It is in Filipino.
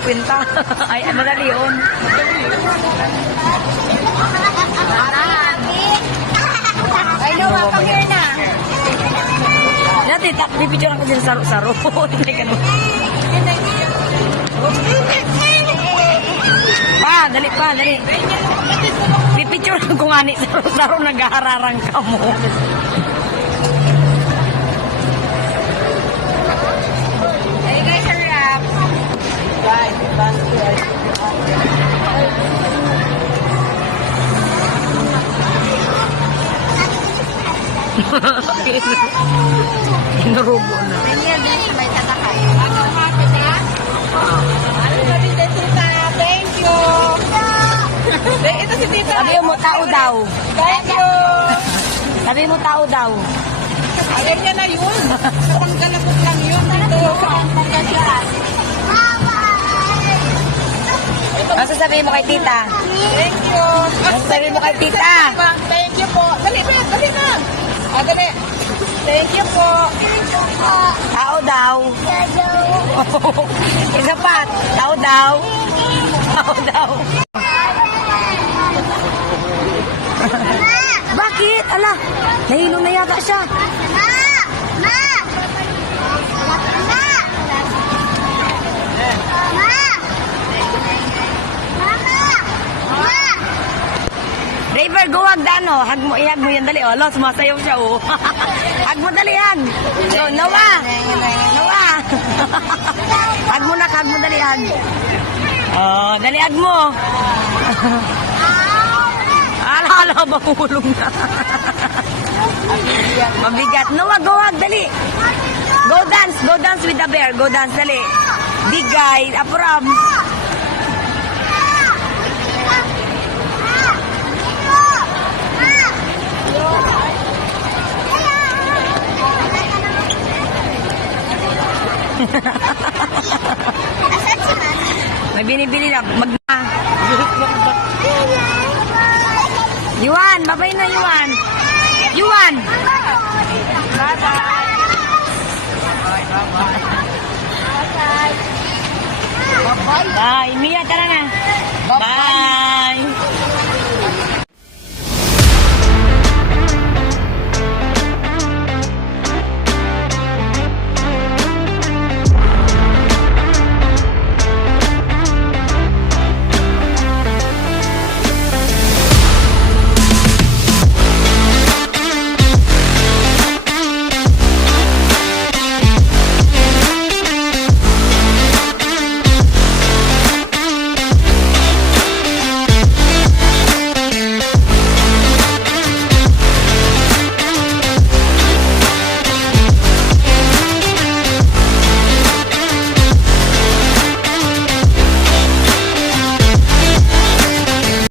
50. Ay, madali yun. Ay, no, come here na. Dati, pipicture ako sa saro-saro. Hindi ka naman. Dali pa, dali. Pipicture ko nga ni saro-saro, nag-ahararang ka mo. Hey guys, hurry up. Inurubo na. Daniel, dali, may tatakay. Ano, happy na? Ano sabi ni Tita? Thank you. Ito si Tita. Sabi mo, tao daw. Thank you. Sabi mo, tao daw. Ayan niya na yun. Natanggalabot lang yun. Dito sa Pangasinan. Ano sasabihin mo kay tita? Thank you. Ano sasabihin mo kay tita? Thank you po. Dali na, dali na. Dali. Thank you po. Tao daw. Isa pa, tao daw. Tao daw. Bakit? Ala, nahilo na yata siya. Raver, go hag dano. Hag mo, ihag mo yan dali. Oh, lo, sumasayaw siya, oh. Hag mo dali, hag. So, nawa. Nawa. Hag mo na, hag mo dali, hag. Oh, dali, hag mo. Ala, mahulong na. Mabigat. Nawa, go hag, dali. Go dance with the bear. Go dance, dali. Big guy, apuram. May binibili na. Yuan, babay na Yuan. Yuan. Bye. Bye. Mia, tara na.